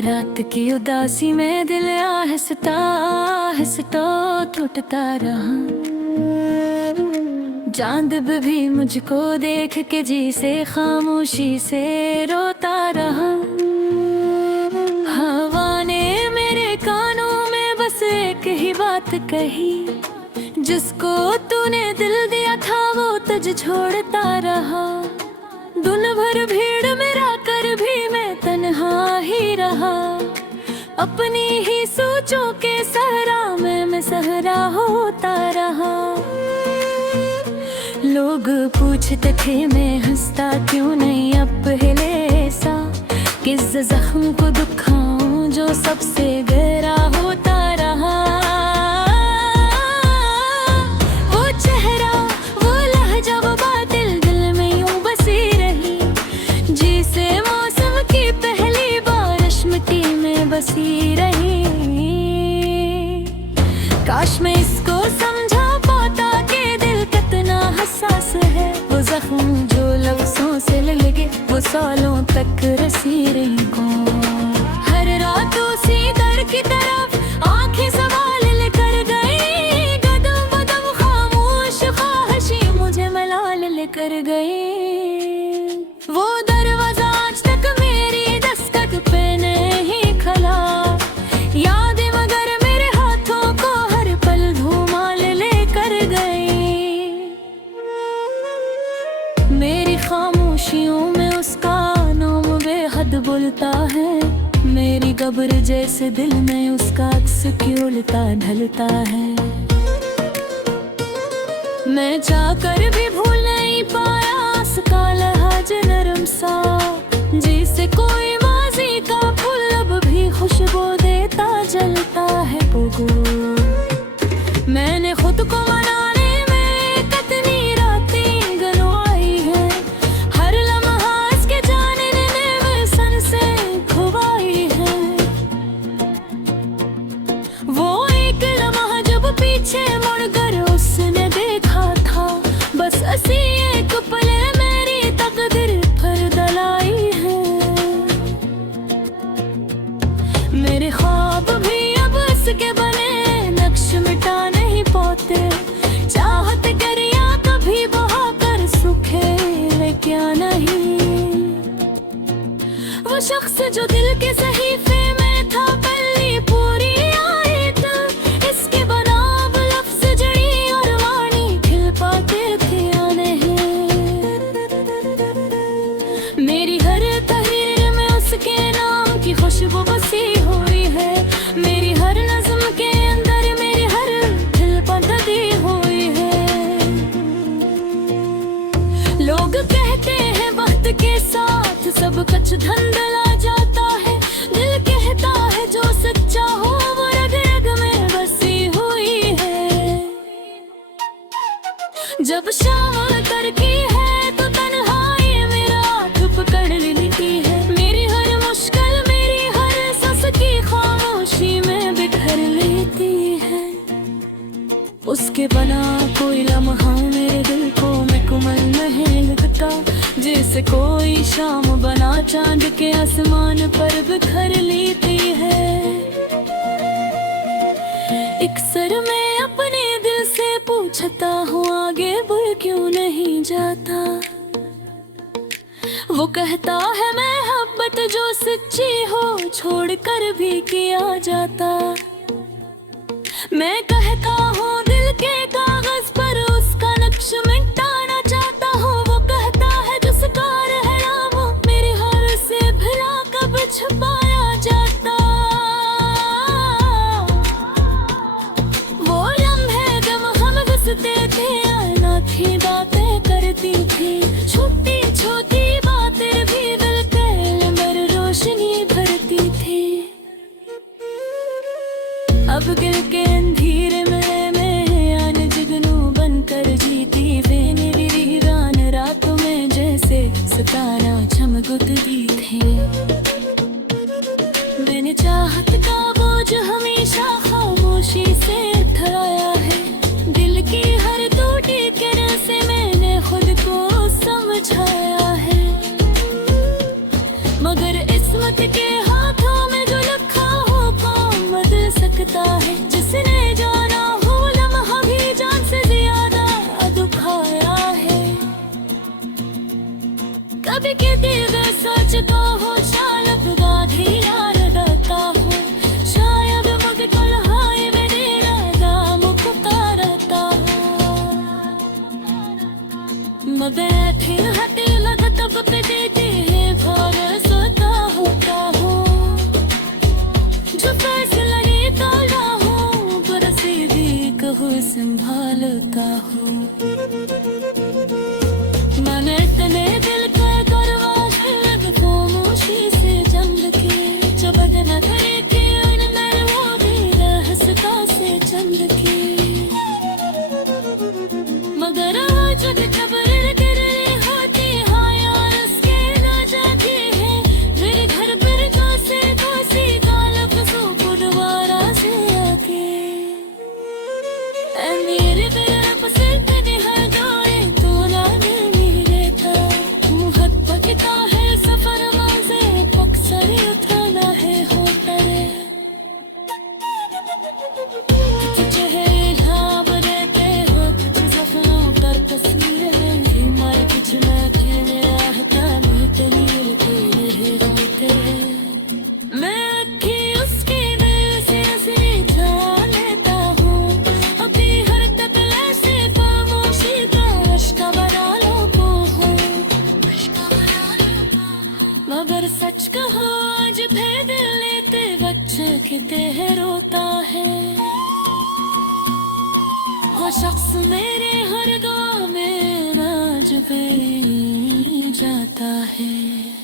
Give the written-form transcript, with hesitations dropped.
रात की उदासी में दिल आहिस्ता आहिस्ता टूटता रहा। चांद भी मुझको देख के जी से खामोशी से रोता रहा। हवा ने मेरे कानों में बस एक ही बात कही, जिसको तूने दिल दिया था वो तुझ छोड़ता रहा। दिन भर भीड़ मेरा कर भी मैं तन्हा ही रहा। अपनी ही सोचों के सहरा में मैं सहरा होता रहा। लोग पूछते थे मैं हंसता क्यों नहीं अब पहले सा, किस जख्म को दुखाऊं जो सबसे गहरा होता रहा। वो चेहरा वो लहजा वो बातिल दिल में यूं बसी रही, जिसे मौसम की पहली बारिश मिट्टी में बसी रही। काश मैं इसको समझा पाता कि दिल कितना हसास है। वो जख्म जो लफ्जों से लगे वो सालों तक रसी रही को। हर रात उसी दर की तरफ आंखें सवाल लेकर गई, कदम कदम खामोश ख्वाहिशी मुझे मलाल लेकर गई। वो दरवाजा आज तक मेरी दस्तक पे नहीं खला, यादें मगर मेरे हाथों को हर पल धूमाल लेकर गई। मेरी खामोशियों में उसका नाम बेहद बोलता है, मेरी कब्र जैसे दिल में उसका अक्स क्यों उलटा ढलता है। मैं चाहकर भी भूल नहीं पाया उसका लहज नरम सा, जिसे कोई माजी का फूल अब भी खुशबू देता जलता है बुगु। मैंने खुद को मनाने में कितनी रातें गनवाई है, हर लम्हा इसके जानने में सन से खुवाई है। वो एक लम्हा जब पीछे मुड़कर उसने देखा था, बस ऐसी एक पल मेरी तकदीर पर दलाई है। मेरे ख्वाब भी अब इसके बने नक्श मिटा नहीं पाते, चाहत कर या कभी बहा कर सूखे क्या नहीं। वो शख्स जो दिल के सहीफे में था पहली पूरी आयत, इसके बनाव लफ्ज जड़ी और वाणी खिल पाते थे या नहीं। मेरी हर तहरीर में उसके नाम की खुशबू बसी हुई है, मेरी हर नज़्म के अंदर मेरी हर दिल बंधी हुई है। लोग कहते हैं वक्त के साथ सब कुछ धुंधला जाता है, दिल कहता है जो सच्चा हो वो रग रग में बसी हुई है। जब शाम तरकी है तो तन्हाई मेरा हाथ पकड़ लेती है, मेरी हर मुश्किल मेरी हर सांस की खामोशी में बिखर लेती है। उसके बना कोई लम्हा मेरे दिल को मुकम्मल नहीं लगता, जैसे कोई शाम बना चांद के आसमान पर बिखर लेती है। अक्सर मैं अपने दिल से पूछता हूँ आगे बढ़ क्यों नहीं जाता। वो कहता है मोहब्बत जो सच्ची हो छोड़कर भी किया जाता। मैं कहता हूँ दिल के कागज पर उसका नक्श मिटाना चाहता हूँ, वो कहता है जिसका रहनाम मेरे हर से भला कब छुपाया जाता। वो लम्हे जब हम हंसते थे अनोखी बातें करती थी, छोटी छोटी बातें भी दिल के में रोशनी भरती थी। अब दिल के अंधेरे में मैं अनजगनू बनकर जीती, वेने वीरान रातों में जैसे सितारा चमकती थी। मैंने चाहत का बोझ हमेशा खामोशी से उठाया है, दिल की हर टूटी किरण से मैंने खुद को समझाया है। मगर इस्मत के हाथों में जो होता है, जिसने जाना हो लम्हा भी जान से ज्यादा दुखाया है। कभी कहते वे सच का हो शायद गाधी यार रहता हो, शायद मुझे कल हाय मेरे नाम पुकारता हो। मैं बैठी हटे लगा तब पे देते हैं भरोसा होता हो, जो फैसला लेता ना हो बरसे भी कहूँ संभालता हो। मैंने इतने दिल का करवा है अब खामोशी से जंग के, जो बदला करे थे उन मैं वो भी रहस्यता से चंद के। मगर आज जब खबर कर रही होती हाँ यार उसके ना जाती है, मेरे घर पर कासे गालब सो दोबारा से आके। ऐ मेरे मेरा पसंद नहीं है जोड़े तो ना नहीं रहता, मुहब्बत का है सफर मंजे अक्सर उठाना है होता है। कुछ चेहरे झाब रहते हो, कुछ जख्मों पर तस्वीरें हैं, हिमाय कुछ ना खेने रहता नहीं तेरी तेरे होते। मैं अखी उसकी दिल से असली जान लेता हूँ, अपनी हर तकले से खामोशी का अश्का बना लोगों हूँ। मगर सच कहो आज भेद लेते बच्चे किते है रोता है, वो शख्स मेरे हर गाँव में राज पे जाता है।